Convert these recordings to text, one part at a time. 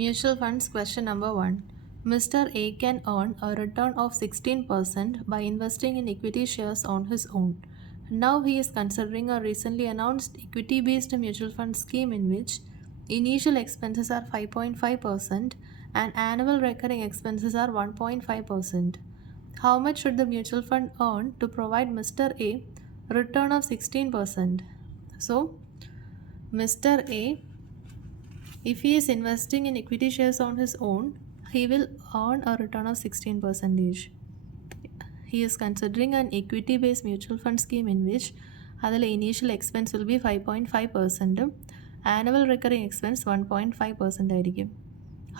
Mutual funds question number 1. Mr. A can earn a return of 16% by investing in equity shares on his own. Now he is considering a recently announced equity-based mutual fund scheme in which initial expenses are 5.5% and annual recurring expenses are 1.5%. How much should the mutual fund earn to provide Mr. A return of 16%? So, Mr. A, if he is investing in equity shares on his own, he will earn a return of 16%. He is considering an equity-based mutual fund scheme in which the initial expense will be 5.5%, annual recurring expense 1.5%.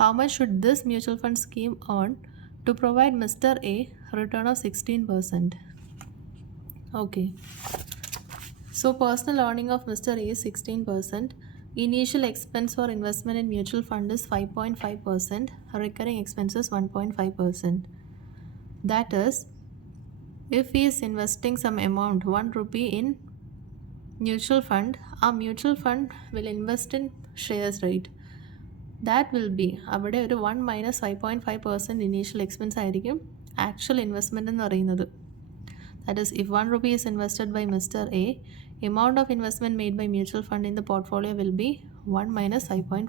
How much should this mutual fund scheme earn to provide Mr. A return of 16%? Okay. So personal earning of Mr. A is 16%. Initial expense for investment in mutual fund is 5.5%. Recurring expenses 1.5%. That is, if he is investing some amount 1 rupee in mutual fund, our mutual fund will invest in shares, right? That will be അവിടെ ഒരു 1 minus 5.5% initial expense ആയിരിക്കും actual investment എന്ന് പറയുന്നത്. That is, if 1 rupee is invested by Mr. A, amount of investment made by mutual fund in the portfolio will be 1 minus 5.5%,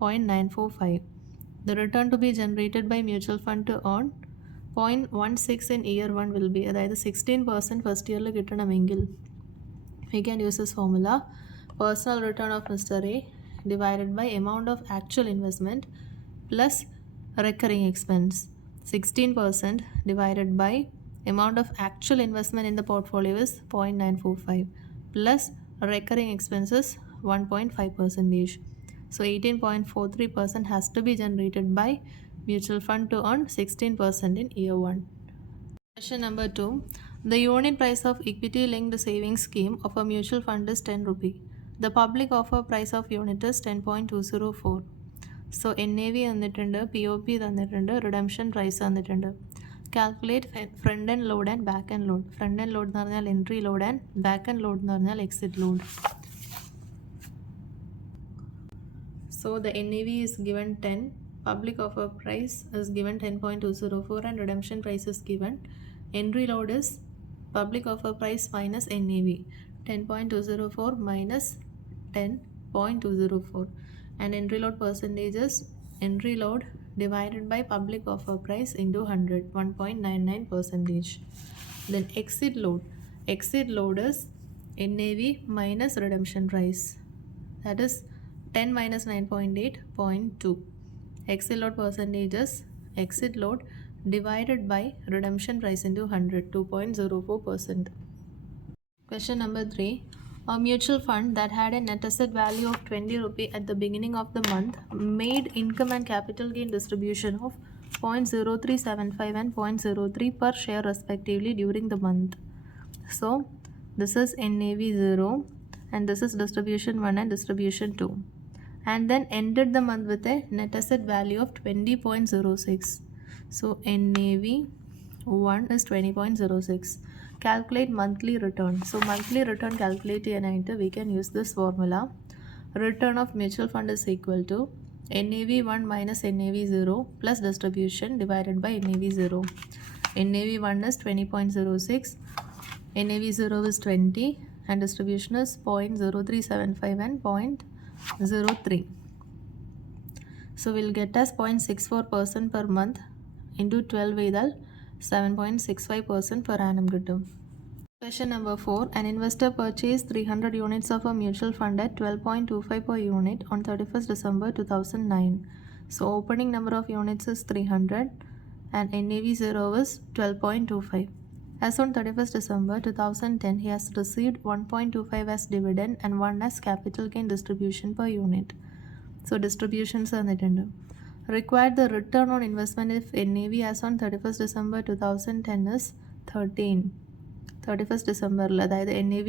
0.945. The return to be generated by mutual fund to earn 0.16 in year 1 will be, അതായത് 16% first ഇയറിൽ കിട്ടണമെങ്കിൽ we can use this formula: personal return of Mr. A divided by amount of actual investment plus recurring expense. 16% divided by amount of actual investment in the portfolio is 0.945 plus recurring expenses 1.5%. So 18.43% has to be generated by mutual fund to earn 16% in year 1. Question number 2. The unit price of equity linked savings scheme of a mutual fund is 10 rupee. The public offer price of unit is 10.204. So NAV തന്നിട്ടുണ്ട്, POP തന്നിട്ടുണ്ട്, redemption price തന്നിട്ടുണ്ട്. Calculate front end load and back end load. Front end load എന്ന് പറഞ്ഞാൽ entry load and back end load എന്ന് പറഞ്ഞാൽ exit load. So the NAV is given 10, public offer price is given 10.204 and redemption price is given. Entry load is public offer price minus NAV, 10.204 minus 10.204, and entry load percentage is entry load divided by public offer price into 100, 1.99%. Then exit load is NAV minus redemption price, that is 10 minus 9.8, 0.2. Exit load percentage is exit load divided by redemption price into 100, 2.04%. Question number 3. A mutual fund that had a net asset value of 20 rupee at the beginning of the month made income and capital gain distribution of 0.0375 and 0.03 per share respectively during the month. So this is NAV 0 and this is distribution 1 and distribution 2, and then ended the month with a net asset value of 20.06. So NAV 1 is 20.06. Calculate monthly return. So monthly return calculate cheyanayittu we can use this formula. Return of mutual fund is equal to NAV 1 minus NAV 0 plus distribution divided by NAV 0. NAV 1 is 20.06, NAV 0 is 20, and distribution is 0.0375 and 0.03. So we'll get as 0.64% per month into 12 ചെയ്താൽ 7.65% per annum കിട്ടും. Question number 4. An investor purchased 300 units of a mutual fund at 12.25 per unit on 31st December 2009. So opening number of units is 300 and NAV 0 is 12.25. As on 31st December 2010, he has received 1.25 as dividend and 1 as capital gain distribution per unit. So distributions തന്നിട്ടുണ്ട്. Required the return on investment if NAV as on 31st December 2010 is 13. 31st December അതായത് NAV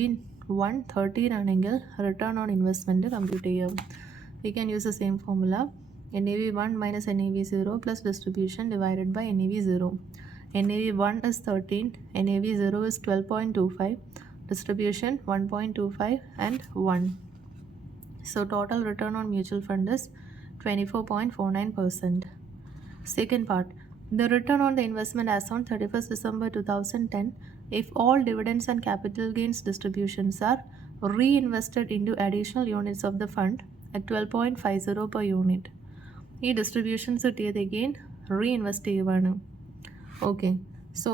13 ആണെങ്കിൽ return on investment compute ചെയ്യാം. We can use the same formula: NAV 1 minus NAV 0 plus distribution divided by NAV 0. NAV 1 is 13, NAV 0 is 12.25, distribution 1.25 and 1. So total return on mutual fund is 24.49%. Second part, the return on the investment as on 31st December 2010 if all dividends and capital gains distributions are reinvested into additional units of the fund at 12.50 per unit. ഈ distributions കിട്ടിയത് again reinvest ചെയ്യുവാണ്. Okay, so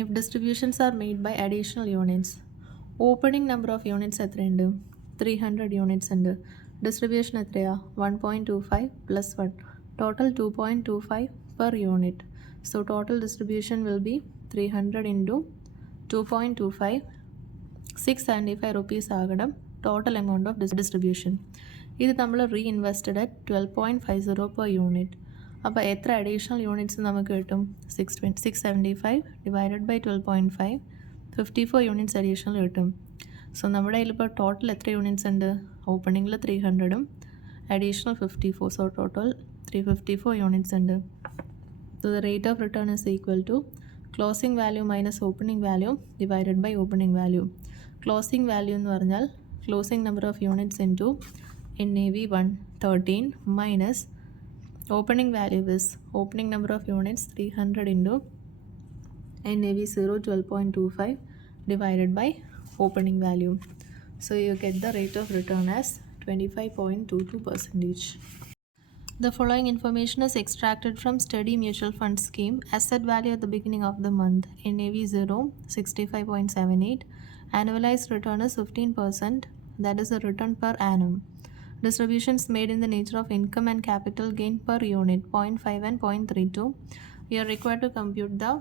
if distributions are made by additional units, opening number of units എത്രയുണ്ട്? 300 units ഉണ്ട്. Distribution എത്രയാ? 1.25 plus 1. Total 2.25 per unit. So total distribution will be 300 into 2.25. 675 rupees ആകണം total amount of distribution. ഇത് നമ്മൾ റീഇൻവെസ്റ്റഡ് at 12.50 per unit. അപ്പോൾ എത്ര additional units നമുക്ക് കിട്ടും? 675 ഡിവൈഡഡ് ബൈ 12.5, 54 യൂണിറ്റ്സ് അഡീഷണൽ കിട്ടും. സോ നമ്മുടെ കയ്യിലിപ്പോൾ ടോട്ടൽ എത്ര യൂണിറ്റ്സ് ഉണ്ട്? ഓപ്പണിങ്ങിൽ 300ഉം അഡീഷണൽ 54, സോ ടോട്ടൽ 354 യൂണിറ്റ്സ് ഉണ്ട്. So the rate of return is equal to closing value minus opening value divided by opening value. Closing value എന്ന് പറഞ്ഞാൽ closing number of units into NAV 113 minus opening value is opening number of units 300 into NAV 0 12.25 divided by opening value. So you get the rate of return as 25.22%. The following information is extracted from Steady Mutual Fund Scheme. Asset value at the beginning of the month, NAV 0 65.78. Annualized return is 15%, that is a return per annum. Distributions made in the nature of income and capital gain per unit 0.5 and 0.32. We are required to compute the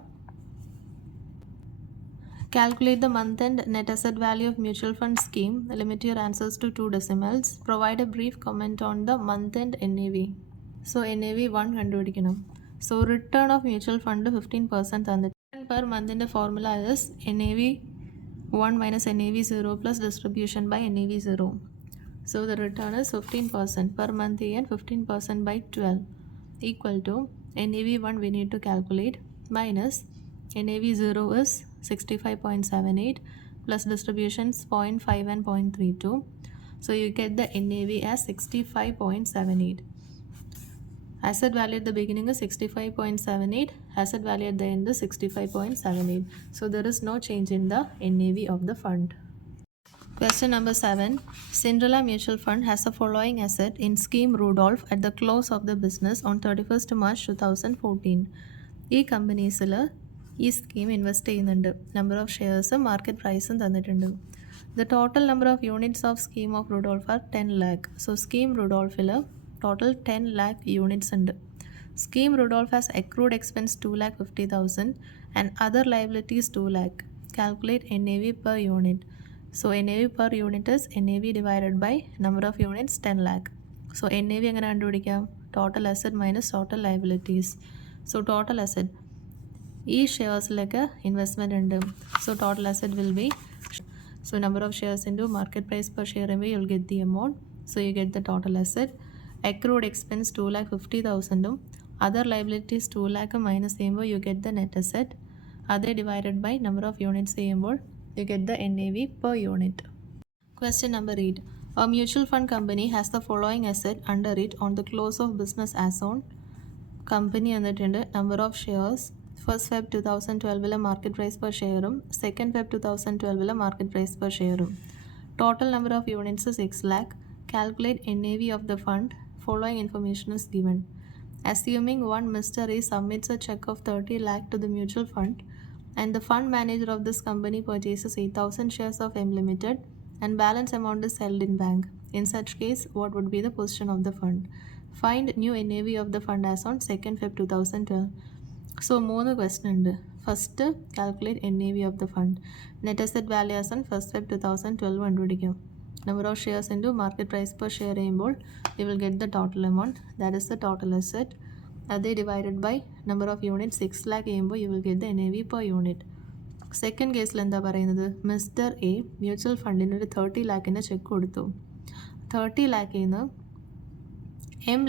calculate the month-end net asset value of mutual fund scheme. Limit your answers to 2 decimals. Provide a brief comment on the month-end NAV. So NAV 1 കണ്ടുപിടിക്കണം. So return of mutual fund 15% തന്നിട്ട് per month in the formula is NAV 1 minus NAV 0 plus distribution by NAV 0. So the return is 15% per month and 15% by 12 equal to NAV 1 we need to calculate minus NAV 0 is 65.78 plus distributions 0.5 and 0.32. So you get the NAV as 65.78. Asset value at the beginning is 65.78. Asset value at the end is 65.78. So there is no change in the NAV of the fund. Question number 7. Cinderella Mutual Fund has the following asset in scheme Rudolph at the close of the business on 31st March 2014. ഈ കമ്പനീസിൽ ഈ scheme invest ചെയ്യുന്നുണ്ട്. Number of ഷെയർസും market പ്രൈസും തന്നിട്ടുണ്ട്. The total number of units of scheme of Rudolf are 10 lakh. So scheme റുഡോൾഫിൽ total 10 lakh units ഉണ്ട്. Scheme Rudolf has accrued expense 2,50,000 and other liabilities 2 lakh. Calculate NAV per unit. So NAV per unit is NAV divided by number of units 10 lakh. So NAV എങ്ങനെ കണ്ടുപിടിക്കാം? Total asset minus total liabilities. So total asset ഈ ഷെയർസിലേക്ക് investment ഉണ്ട്. So total asset will be so number of shares into market price per share and you'll get the amount. So you get the total asset. Accrued expense 2,50,000 other liabilities 2 lakh minus ചെയ്യുമ്പോൾ you get the net asset. അത് divided by number of units ചെയ്യുമ്പോൾ you get the NAV per unit. Question number 8. A mutual fund company has the following asset under it on the close of business as on. Company എന്നിട്ടുണ്ട് number of shares 1st Feb 2012 market price per ഷെയറും 2nd Feb 2012 market price per ഷെയറും. Total number of units 6 lakh. Calculate NAV of the fund. Following information is given. Assuming one Mr. A submits a check of 30 lakh to the mutual fund and the fund manager of this company purchases 8,000 shares of M Limited and balance amount is held in bank. In such case, what would be the position of the fund? Find new NAV of the fund as on 2nd Feb 2012. So, 3 question ഉണ്ട്. First calculate NAV of the fund. Net asset value as on 1st Feb 2012 കണ്ടുപിടിക്കാം. Number of shares into market price per share ചെയ്യുമ്പോൾ you will get the total amount. That is the total asset. അതേ divided by number of units 6 lakh ചെയ്യുമ്പോൾ you will get the NAV per unit. Second കേസിൽ എന്താ പറയുന്നത്? Mister A mutual ഫണ്ടിന് ഒരു 30 lakhൻ്റെ check കൊടുത്തു. 30 lakh M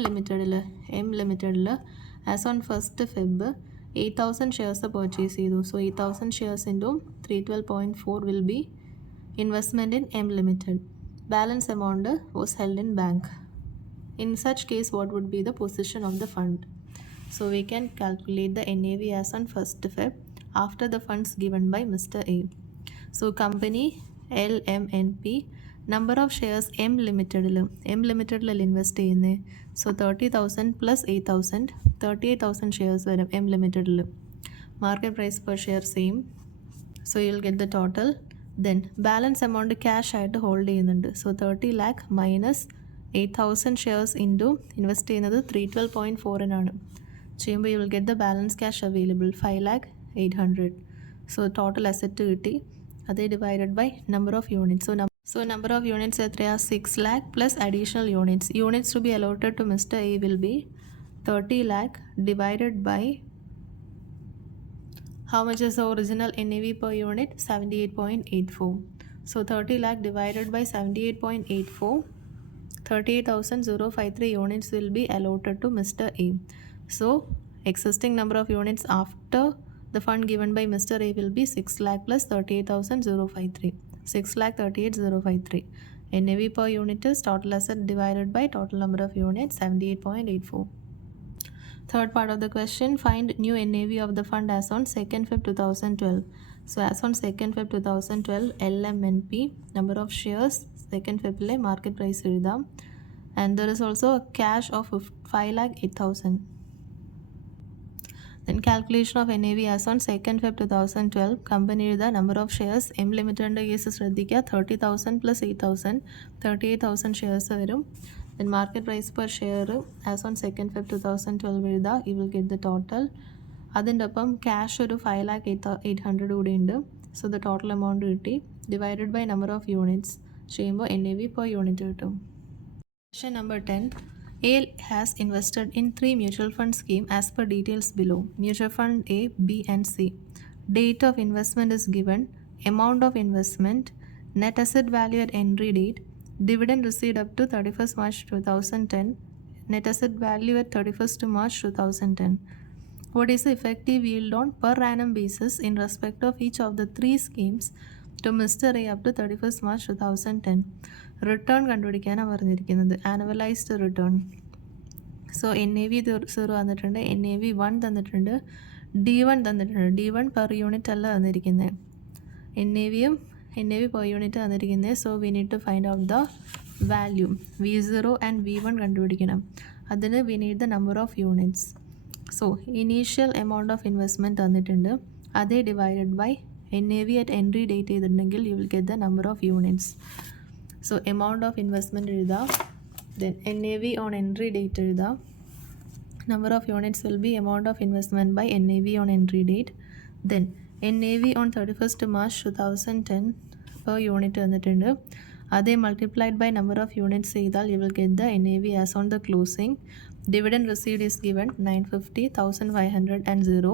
ലിമിറ്റഡിൽ as on 1st Feb 8,000 shares purchase ചെയ്തു. So 8,000 shares into 312.4 will be investment in M limited. Balance amount was held in bank. In such case, what would be the position of the fund? So we can calculate the NAV as on 1st Feb after the funds given by Mr. A. So company LMNP number of shares M Limited invest ചെയ്യുന്നത്. So 30,000 plus 8,000 38,000 shares വരും M Limited. Market price per share same. So you'll get the total. Then balance amount cash ആയിട്ട് hold ചെയ്യുന്നുണ്ട്. So 30 lakh minus 8,000 shares into invest ചെയ്യുന്നത് 312.4 ആണ് ചെയ്യുമ്പോൾ you will get the balance cash available 5,800,000. So total asset കിട്ടി. അതേ divided by number of units. So number of units എത്രയാ 6 lakh plus additional units. Units to be allotted to Mr. A will be 30 lakh divided by how much is the original NAV per unit? 78.84. So 30 lakh divided by 78.84, 38,053 units will be allotted to Mr. A. So existing number of units after the fund given by Mr. A will be 6 lakh plus 38,053. 6 lakh 38,053. NAV per unit is total asset divided by total number of units 78.84. Third part of the question, find new NAV of the fund as on 2nd Feb 2012. So as on 2nd Feb 2012, LMNP number of shares 2nd Feb market price എഴുതാം. And there is also a cash of 5,08,000. Then calculation of NAV as on 2nd Feb 2012, company the number of shares M Limited case ശ്രദ്ധിക്കുക 30,000 plus 8,000 38,000 shares വരും. Then market price per share as on 2nd Feb 2012 എഴുതുക. You will get the total. അതിൻ്റെ ഒപ്പം cash ഒരു 5,08,000 കൂടി ഉണ്ട്. So the total amount കിട്ടി divided by number of units ചെയ്യുമ്പോൾ NAV per unit കിട്ടും. Question number 10. A has invested in 3 mutual fund scheme as per details below. Mutual fund A, B and C. Date of investment is given. Amount of investment, net asset value at entry date, dividend received up to 31st March 2010, net asset value at 31st March 2010. What is the effective yield on per annum basis in respect of each of the 3 schemes to Mr. A up to 31st March 2010? Return കണ്ടുപിടിക്കാനാണ് പറഞ്ഞിരിക്കുന്നത്. Annualised return. So NAV 0 തന്നിട്ടുണ്ട്, NAV 1 തന്നിട്ടുണ്ട്, D1 തന്നിട്ടുണ്ട്. D1 per unit അല്ല തന്നിരിക്കുന്നത്, NAV per unit തന്നിരിക്കുന്നത്. So we need to find out the value. V0 and V1 കണ്ടുപിടിക്കണം. അതിന് we need the number of units. So initial amount of investment തന്നിട്ടുണ്ട്, അതേ divided by NAV at entry date ചെയ്തിട്ടുണ്ടെങ്കിൽ you will get the number of units. So amount of investment എഴുതാം, then NAV on entry date എഴുതാം. Number of units will be amount of investment by NAV on entry date. Then NAV on 31st March 2010 per unit തന്നിട്ടുണ്ട്, അതേ multiplied by number of units ചെയ്താൽ you will get the NAV as on the closing. Dividend received is given 950, 1,500 and 0.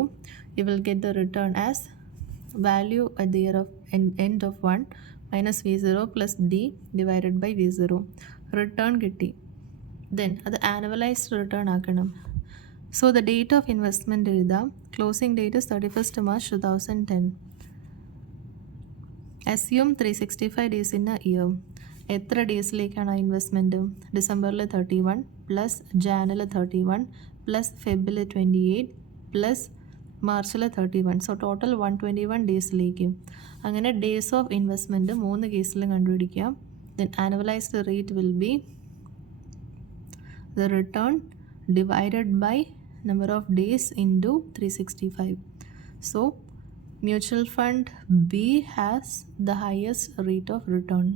You will get the return as value at the year of end of 1 minus V0 plus D divided by V0. Return കിട്ടി. Then അത് annualised return ആക്കണം. So the date of investment എഴുതാം. Closing date is 31st March 2010. Assume 365 days in a year. എത്ര ഡേയ്സിലേക്കാണ് investment? ഡിസംബറിൽ 31 plus ജാനിൽ 31 plus ഫെബിൽ 28 plus മാർച്ചിൽ 31. So total 121 ഡേയ്സിലേക്ക്. അങ്ങനെ days of investment 3 കേസിലും കണ്ടുപിടിക്കാം. Then annualised rate will be the return divided by number of days into 365. So mutual fund B has the highest rate of return.